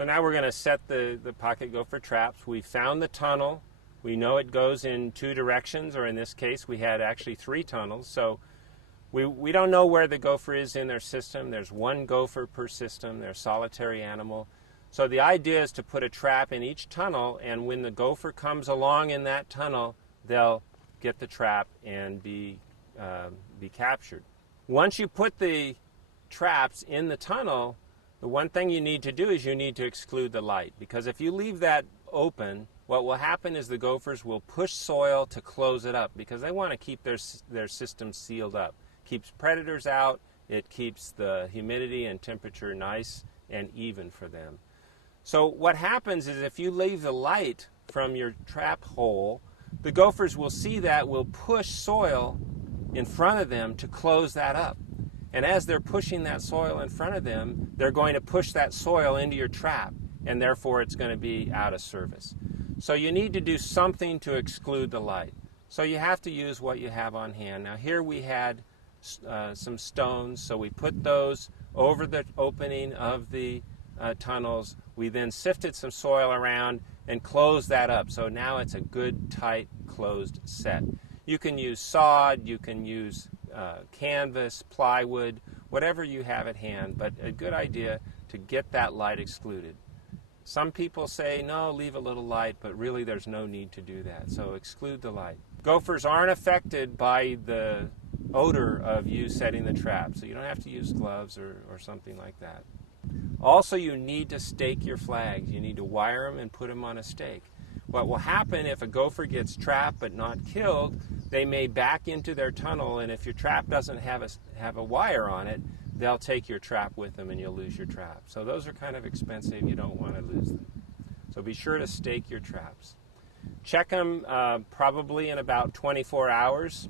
So now we're going to set the pocket gopher traps. We found the tunnel. We know it goes in 2 directions, or in this case we had actually 3 tunnels. So we don't know where the gopher is in their system. There's 1 gopher per system. They're a solitary animal. So the idea is to put a trap in each tunnel, and when the gopher comes along in that tunnel, they'll get the trap and be captured. Once you put the traps in the tunnel, the one thing you need to do is you need to exclude the light, because if you leave that open, what will happen is the gophers will push soil to close it up, because they want to keep their system sealed up. Keeps predators out, it keeps the humidity and temperature nice and even for them. So what happens is if you leave the light from your trap hole, the gophers will see that, will push soil in front of them to close that up. And as they're pushing that soil in front of them, they're going to push that soil into your trap, and therefore it's going to be out of service. So you need to do something to exclude the light. So you have to use what you have on hand. Now here we had some stones, so we put those over the opening of the tunnels. We then sifted some soil around and closed that up. So now it's a good, tight, closed set. You can use sod, you can use canvas, plywood, whatever you have at hand, but a good idea to get that light excluded. Some people say, no, leave a little light, but really there's no need to do that. So exclude the light. Gophers aren't affected by the odor of you setting the trap, so you don't have to use gloves or something like that. Also, you need to stake your flags. You need to wire them and put them on a stake. What will happen if a gopher gets trapped but not killed, they may back into their tunnel, and if your trap doesn't have a wire on it, they'll take your trap with them and you'll lose your trap. So those are kind of expensive. You don't want to lose them. So be sure to stake your traps. Check them probably in about 24 hours.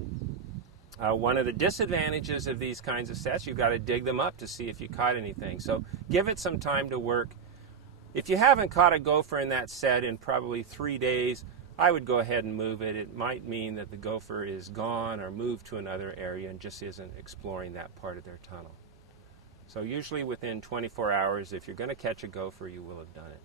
One of the disadvantages of these kinds of sets, you've got to dig them up to see if you caught anything. So give it some time to work. If you haven't caught a gopher in that set in probably 3 days, I would go ahead and move it. It might mean that the gopher is gone or moved to another area and just isn't exploring that part of their tunnel. So usually within 24 hours, if you're going to catch a gopher, you will have done it.